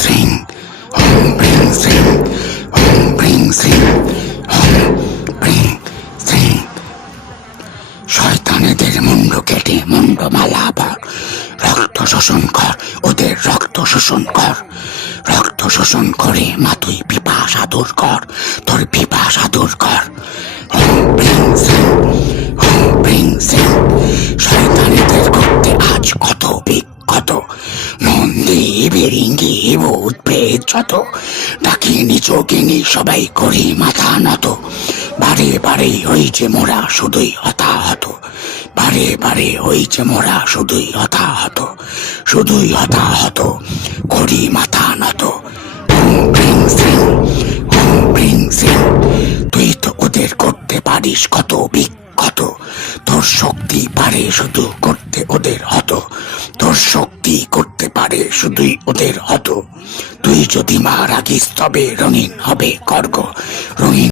শ্রিং ওম bring শ্রিং ওম bring শ্রিং ওম bring শ্রিং। শয়তানেদের মুন্ড কেটে মুন্ডমালা পর, রক্ত শোষণ কর, ওদের রক্ত শোষণ কর, রক্ত শোষণ করে মা তুই পিপাসা দূর কর, তোর পিপাসা দূর কর। ওম ব্রিং শ্রিং ওম ব্রিং শ্রিং। শয়তানেদের করতে আজ কত বিক্ষত, মন্দি বিরিঙ্গি ভূত প্রেত যত, ডাকিনি চোখেনি সবাই করি মাথা নত। বারে বারে হইছে মোরা শুধুই হতাহত, বারে বারে হইছে মোরা শুধুই হতাহত, শুধুই হতাহত, করি মাথা নত। ওম ব্রিং শ্রিং ওম ব্রিং শ্রিং। তুই তো ওদের করতে পারিস কত বিক্ষত, তোর শক্তি পারে শুধু করতে ওদের হত, তোর শক্তি করতে পারে শুধুই ওদের হত। তুই যদি মা রাখিস তবে রঙিন হবে খড়গ, রঙিন